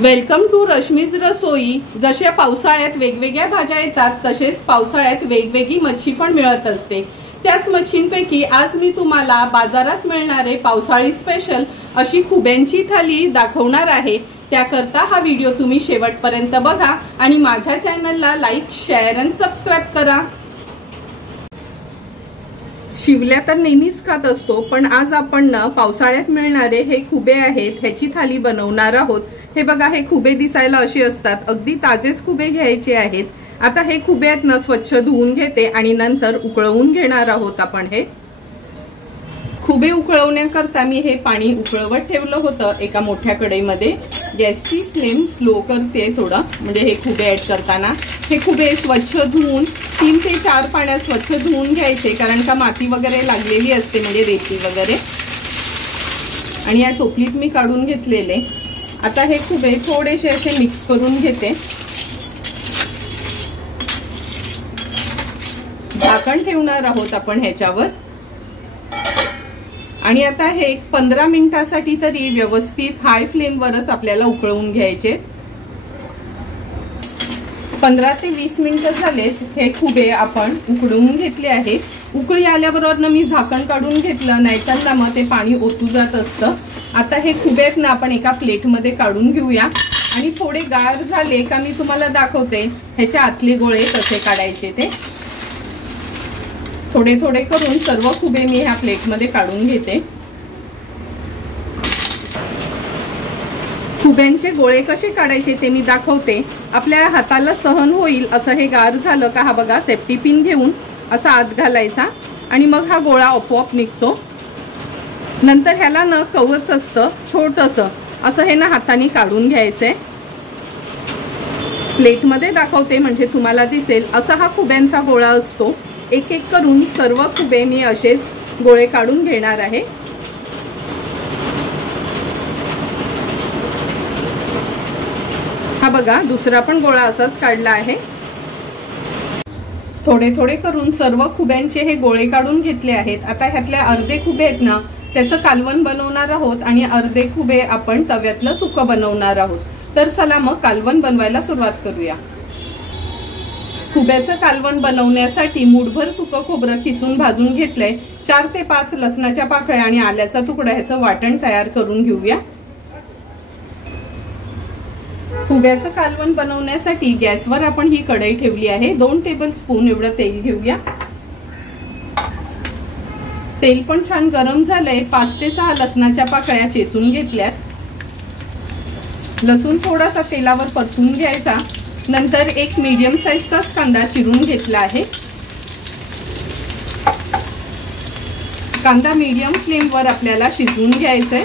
Welcome to Rashmi's रसोई। जशा पावसाळ्यात वेगवेगळ्या भाज्या येतात तसेच पावसाळ्यात वेगवेगळी मच्छी पण मिळत असते। त्याच मच्छींपैकी आज मी तुम्हाला बाजारात मिळणारे पावसाळी स्पेशल अशी खुब्यांची थाली दाखवणार आहे। त्याकरता हा व्हिडिओ तुम्ही शेवटपर्यंत बघा आणि माझ्या चॅनलला लाईक, शेअर आणि सबस्क्राइब करा। शिवल्या तर नेहमीच खात असतो, पण आज आपण पावसाळ्यात मिळणारे हे खुबे आहेत ह्याची थाली बनवणार आहोत। हे बघा, हे खुबे दिसायला असे असतात, अगदी ताजेच खुबे घ्यायचे आहेत। आता हे खुबे आहेत ना स्वच्छ धुवून घेते आणि नंतर उकळवून घेणार आहोत आपण। हे खुबे उकळवण्याकरता मी हे पाणी उकळवत ठेवलं होतं एका मोठ्या कढईमध्ये। गॅसची फ्लेम स्लो करते थोडं, म्हणजे हे खुबे ऍड करताना हे खुबे स्वच्छ धुवून 3 ते 4 पाण्यात स्वच्छ धुवून घ्यायचे, कारण का माती वगैरे लागलेली असते, म्हणजे रेती वगैरे। आणि या टोपलीत मी काढून घेतलेले। आता हे खुबे थोडेसे असे मिक्स करून घेते। झाकण ठेवणार आहोत आपण ह्याच्यावर आणि आता हे 15 मिनिटांसाठी तरी व्यवस्थित हाय फ्लेम वरच आपल्याला उकळवून घ्यायचे। 15 ते 20 मिनिटं झालेत। हे खुबे आपण उकळवून घेतले आहेत। उकळी आल्याबरोबर मी झाकण काढून घेतलं, नाहीतर ना मग ते पाणी ओतू जात असतं। आता हे खुबे ना आपण एका प्लेटमध्ये काढून घेऊया आणि थोडे गार झाले का मी तुम्हाला दाखवते ह्याच्या आतले गोळे कसे काढायचे ते। थोडे थोडे करून सर्व खुबे मी ह्या प्लेटमध्ये काढून घेते। खुब्यांचे गोळे कसे काढायचे ते मी दाखवते। आपल्या हाताला सहन होईल असं हे गार झालं का हा बघा, सेफ्टी पिन घेऊन असा आत घालायचा आणि मग हा गोळा आपोआप निघतो। नंतर ह्याला न कवच असतं छोटंसं, असं हे ना हाताने काढून घ्यायचंय। प्लेटमध्ये दाखवते म्हणजे तुम्हाला दिसेल। असा हा खुब्यांचा गोळा असतो। एक एक करून सर्व खुबे मी असेच गोळे काढून घेणार आहे। हा बघा, दुसरा पण गोळा असाच काढला आहे। थोडे थोडे करून सर्व खुब्यांचे हे गोळे काढून घेतले आहेत। आता ह्यातले अर्धे खुबे आहेत ना त्याचं कालवण बनवणार आहोत आणि अर्धे खुबे आपण तव्यातलं सुकं बनवणार आहोत। तर चला मग कालवण बनवायला सुरुवात करूया। खुब्याचं कालवण बनवण्यासाठी मूठभर सुकं खोबरं खिसून भाजून घेतलंय। 4 ते 5 लसणाच्या पाकळ्या आणि आल्याचा तुकडा ह्याचं वाटण तयार करून घेऊया। खुब्याचं कालवण बनवण्यासाठी गॅसवर आपण ही कढई ठेवली आहे। 2 टेबलस्पून एवढं तेल घेऊया। तेल पण छान गरम झालंय। 5 ते 6 लसणाच्या पाकळ्या चेचून घेतल्यात। लसूण थोडासा तेलावर परतून घ्यायचा। नंतर एक मीडियम साईजचा कांदा चिरून घेतला आहे। कांदा मीडियम फ्लेमवर आपल्याला शिजवून घ्यायचा आहे।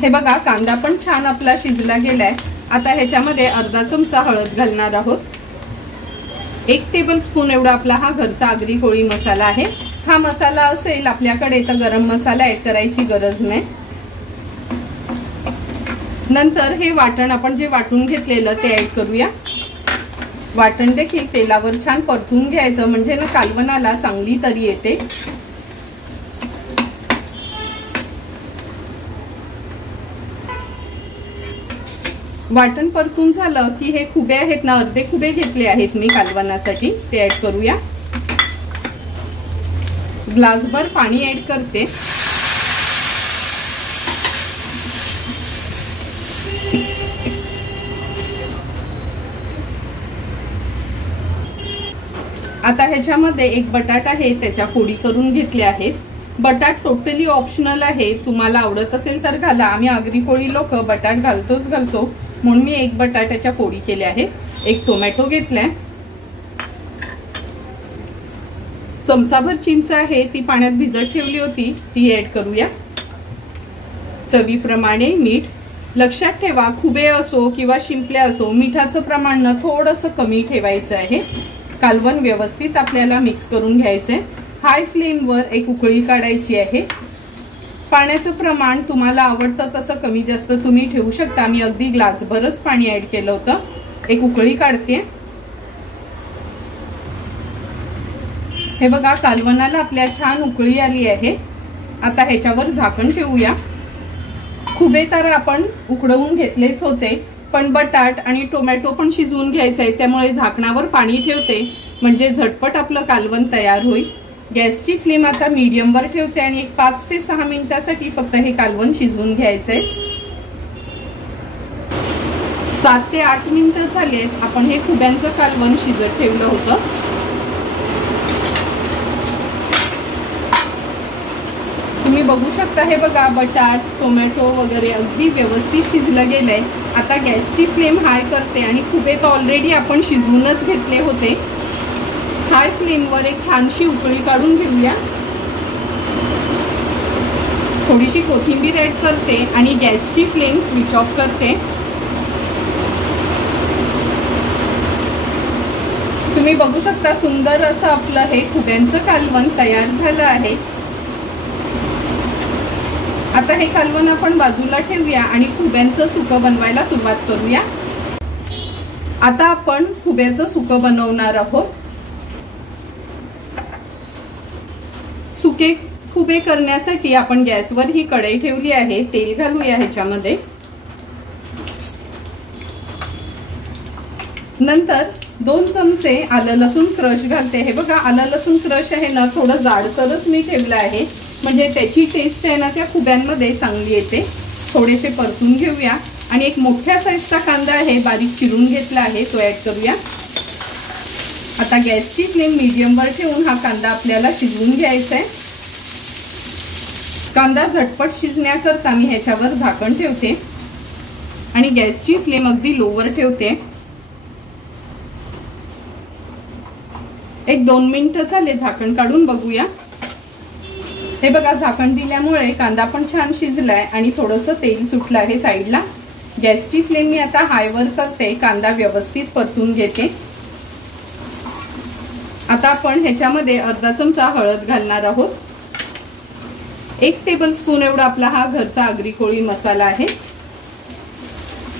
हे बघा, कांदा पण छान आपला शिजला गेलाय। आता ह्याच्यामध्ये अर्धा चमचा हळद घालणार आहोत। 1 टेबलस्पून एवढा आपला हा घरचा आगरी कोळी मसाला आहे। हा मसाला असेल आपल्याकडे तर गरम मसाला ऍड करायची गरज नाही। नंतर हे वाटण आपण जे वाटून घेतलेलं ते ऍड करूया। वाटण देखील तेलावर छान परतून घ्यायचं, म्हणजे ना कालवणाला चांगली तरी येते। वाटण परतून झालं की हे खुबे आहेत ना, अर्धे खुबे घेतले आहेत मी कालवणासाठी, ते ऍड करूया। ग्लासभर पाणी ऍड करते। आता ह्याच्यामध्ये एक बटाटा आहे त्याच्या फोडी करून घेतल्या आहेत। बटाट टोटली ऑप्शनल आहे, तुम्हाला आवडत असेल तर घाला। आम्ही आगरी कोळी लोक बटाट घालतो म्हणून मी एक बटाट्याच्या फोडी केल्या आहेत। एक टोमॅटो घेतलाय। चमचाभर चिंच आहे, ती पाण्यात भिजत ठेवली होती, ती ऍड करूया। चवीप्रमाणे मीठ। लक्षात ठेवा, खुबे असो किंवा शिंपल्या असो, मिठाचं प्रमाण थोडंसं कमी ठेवायचं आहे। कालवण व्यवस्थित आपल्याला मिक्स करून घ्यायचंय। हाय फ्लेमवर एक उकळी काढायची आहे। पाण्याचं प्रमाण तुम्हाला आवडतं तसं कमी जास्त तुम्ही ठेवू शकता। मी अगदी ग्लासभरच पाणी ऍड केलं होतं। एक उकळी काढते। हे बघा, कालवणाला आपल्या छान उकळी आली आहे। आता ह्याच्यावर झाकण ठेवूया। खुबे तर आपण उकडवून घेतलेच होते, पण बटाट आणि टोमॅटो पण शिजवून घ्यायचं आहे, त्यामुळे झाकणावर पाणी ठेवते म्हणजे झटपट आपलं कालवण तयार होईल। गॅसची फ्लेम आता मीडियम वर ठेवते आणि एक 5 ते 6 मिनिटांसाठी फक्त हे कालवण शिजवून घ्यायचंय। 7 ते 8 मिनिटं झालेत, आपण हे खुब्यांचं कालवण शिजत ठेवलं होतं। तुम्ही बघू शकता, हे बघा बटाट टोमॅटो वगैरे अगदी व्यवस्थित शिजलं गेलंय। आता गॅसची फ्लेम हाय करते आणि खुबे तर ऑलरेडी आपण शिजवूनच घेतले होते। हाय फ्लेमवर एक छानशी उकळी काढून घेऊया। थोडीशी कोथिंबीर ऍड करते आणि गॅसची फ्लेम स्विच ऑफ करते। तुम्ही बघू शकता, सुंदर असं आपलं हे खुब्यांचं कालवण तयार झालं आहे। आता हे कालवण आपण बाजूला ठेवूया आणि खुब्यांचं सुकं बनवायला सुरुवात करूया। आता आपण खुब्याचं सुकं बनवणार आहोत। सुके खुबे करण्यासाठी आपण गॅसवर ही कढई ठेवली आहे। तेल घालूया ह्याच्यामध्ये। नंतर 2 चमचे आलं लसूण क्रश घालते। हे बघा, आलं लसूण क्रश आहे ना, थोडं जाडसरच मी ठेवलं आहे म्हणजे त्याची टेस्ट आहे ना त्या खुब्यांमध्ये चांगली येते। थोडेसे परतून घेऊया आणि एक मोठ्या साईजचा कांदा आहे, बारीक चिरून घेतला आहे, तो ऍड करूया। आता गॅसची फ्लेम मीडियम वर ठेवून हा कांदा आपल्याला शिजवून घ्यायचा आहे। कांदा झटपट शिजण्याकरता मी ह्याच्यावर झाकण ठेवते आणि गॅसची फ्लेम अगदी लोवर ठेवते। एक 2 मिनिटं झाले, झाकण काढून बघूया। हे बघा, झाकण दिल्यामुळे कांदा पण छान शिजलाय आणि थोडंसं तेल सुटलं आहे साईडला। गॅसची फ्लेम मी आता हायवर करते, कांदा व्यवस्थित परतून घेते। आता आपण ह्याच्यामध्ये अर्धा चमचा हळद घालणार आहोत। 1 टेबलस्पून एवढा आपला हा घरचा आगरी कोळी मसाला आहे।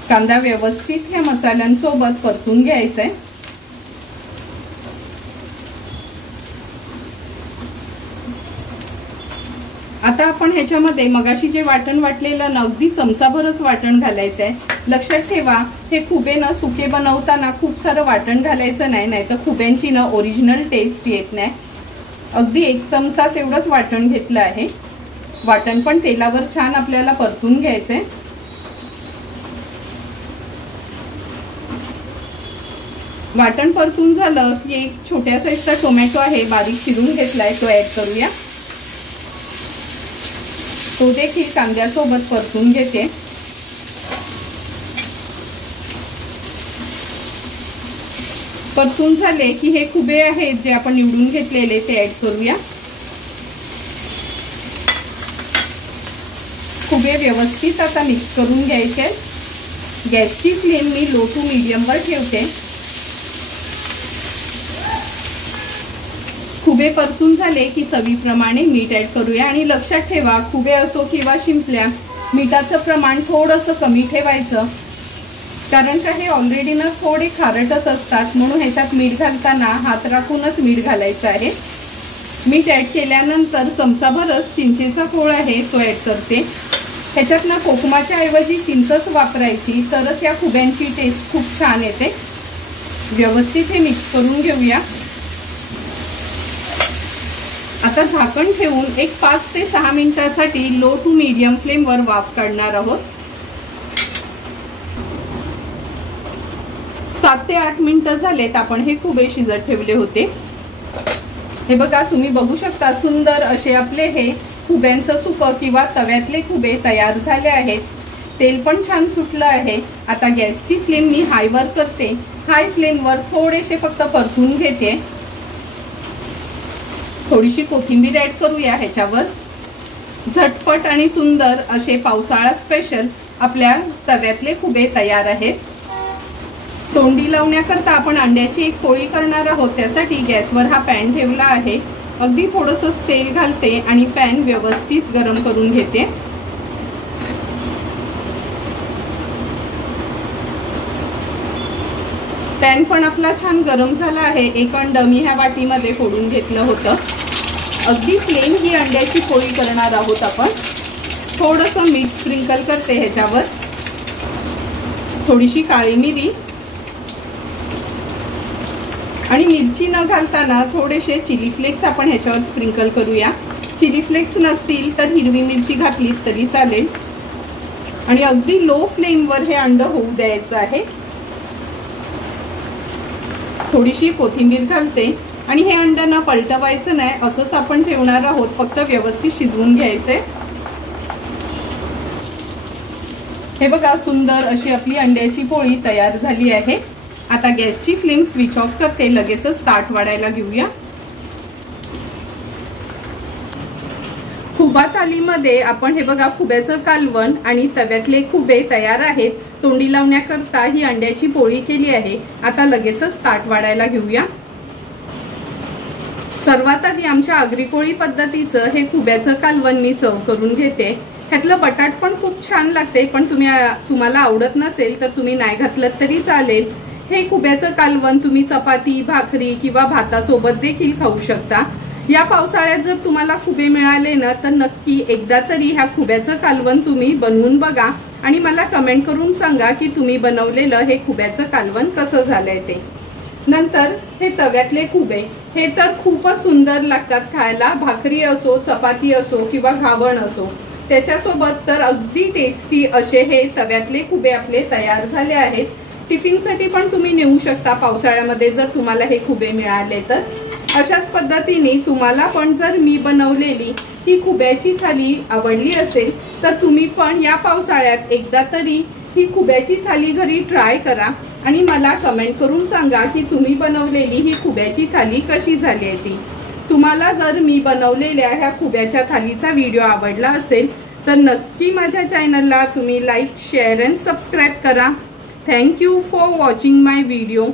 कांदा व्यवस्थित ह्या मसाल्यांसोबत परतून घ्यायचा आहे। आता आपण ह्याच्यामध्ये मगाशी जे वाटण वाटलेलं ना, अगदी चमचाभरच वाटण घालायचं आहे। लक्षात ठेवा, हे खुबे ना सुके बनवताना खूप सारं वाटण घालायचं नाही, नाहीतर खुब्यांची ना ओरिजिनल टेस्ट येत नाही। अगदी 1 चमचाच एवढंच वाटण घेतलं आहे। वाटण पण तेलावर छान आपल्याला परतून घ्यायचंय। वाटण परतून झालं की एक छोट्या साईजचा टोमॅटो आहे, बारीक चिरून घेतलाय, तो ऍड करूया। तो देखील कांद्यासोबत परतून घेते। परतून झाले की हे खुबे आहेत जे आपण निवडून घेतलेले ते ऍड करूया। खुबे व्यवस्थित आता मिक्स करून घ्यायचे। गॅसची फ्लेम मी लो टू मीडियम वर ठेवते। खुबे परतून झाले की चवीप्रमाणे मीठ ऍड करूया आणि लक्षात ठेवा, खुबे असो किंवा शिंपल्या, मीठाचं प्रमाण थोडंसं कमी ठेवायचं, कारण का हे ऑलरेडी ना थोडे खारटच असतात, म्हणून ह्याच्यात मीठ घालताना हात राखूनच मीठ घालायचं आहे। मीठ ऍड केल्यानंतर चमचाभरच चिंचेचा कोळ आहे, तो ऍड करते। ह्याच्यात ना कोकमाच्या ऐवजी चिंचच वापरायची, तरच या खुब्यांची टेस्ट खूप छान येते। व्यवस्थित हे मिक्स करून घेऊया। आता झाकण ठेवून एक 5 ते 6 मिनिटांसाठी लो टू मीडियम फ्लेमवर वाफ काढणार आहोत। 7 ते 8 मिनिटं झालेत, आपण हे खुबे शिजत ठेवले होते। हे बघा, तुम्ही बघू शकता, सुंदर असे आपले हे खुब्यांचं सुकं किंवा तव्यातले खुबे तयार झाले आहेत। तेल पण छान सुटलं आहे। आता गॅसची फ्लेम मी हायवर करते। हाय फ्लेमवर थोडेसे फक्त परतून घेते। थोडीशी कोथिंबीर ऍड करूया ह्याच्यावर। झटपट आणि सुंदर असे पावसाळा स्पेशल आपल्या तव्यातले खुबे तयार आहेत। तोंडी लावण्याकरता आपण अंड्याची एक पोळी करणार आहोत, त्यासाठी गॅसवर हा पॅन ठेवला आहे। अगदी थोडंसं तेल घालते आणि पॅन व्यवस्थित गरम करून घेते। पॅन पण आपला छान गरम झाला आहे। एक अंड मी ह्या वाटीमध्ये फोडून घेतलं होतं। अगदी प्लेन ही अंड्याची पोळी करणार आहोत आपण। थोडंसं मीठ स्प्रिंकल करते ह्याच्यावर, थोडीशी काळी मिरी आणि मिरची न घालताना थोडेसे चिली फ्लेक्स आपण ह्याच्यावर स्प्रिंकल करूया। चिली फ्लेक्स नसतील तर हिरवी मिरची घातली तरी चालेल। आणि अगदी लो फ्लेमवर हे अंड होऊ द्यायचं आहे। थोडीशी कोथिंबीर घालते आणि हे अंड ना पलटवायचं नाही, असंच आपण ठेवणार आहोत, फक्त व्यवस्थित शिजवून घ्यायचे। हे बघा सुंदर अशी आपली अंड्याची पोळी तयार झाली आहे। आता गॅसची फ्लेम स्विच ऑफ करते, लगेचच ताट वाढायला घेऊया। खुबा थालीमध्ये आपण हे बघा खुब्याचं कालवण आणि तव्यातले खुबे तयार आहेत। तोंडी लावण्याकरता ही अंड्याची पोळी केली आहे। आता लगेचच ताट वाढायला घेऊया। सर्वात आधी आमच्या आगरी कोळी पद्धतीचं हे खुब्याचं कालवण मी सर्व करून घेते। ह्यातलं बटाट पण खूप छान लागते, पण तुम्हाला आवडत नसेल तर तुम्ही नाही घातलं तरी चालेल। हे खुब्याचं कालवण तुम्ही चपाती, भाकरी किंवा भातासोबत देखील खाऊ शकता। या पावसाळ्यात जर तुम्हाला खुबे मिळाले ना तर नक्की एकदा तरी ह्या खुब्याचं कालवण तुम्ही बनवून बघा आणि मला कमेंट करून सांगा की तुम्ही बनवलेलं हे खुब्याचं कालवण कसं झालंय ते। नंतर हे तव्यातले खुबे, हे तर खूपच सुंदर लागतात खायला। भाकरी असो, चपाती असो किंवा घावण असो, त्याच्यासोबत तर अगदी टेस्टी असे हे तव्यातले खुबे आपले तयार झाले आहेत। टिफिनसाठी पण तुम्ही नेऊ शकता पावसाळ्यामध्ये जर तुम्हाला हे खुबे मिळाले तर। अशाच पद्धतीने तुम्हाला पण जर मी बनवलेली ही खुब्याची थाली आवडली असेल तर तुम्ही पण या पावसाळ्यात एकदा तरी ही खुब्याची थाली घरी ट्राय करा आणि मला कमेंट करून सांगा की तुम्ही बनवलेली ही खुब्याची थाली कशी झाली आहे ती। तुम्हाला जर मी बनवलेल्या ह्या खुब्याच्या थालीचा व्हिडिओ आवडला असेल तर नक्की माझ्या चॅनलला तुम्ही लाईक, शेअर अँड सबस्क्राईब करा। Thank you for watching my video.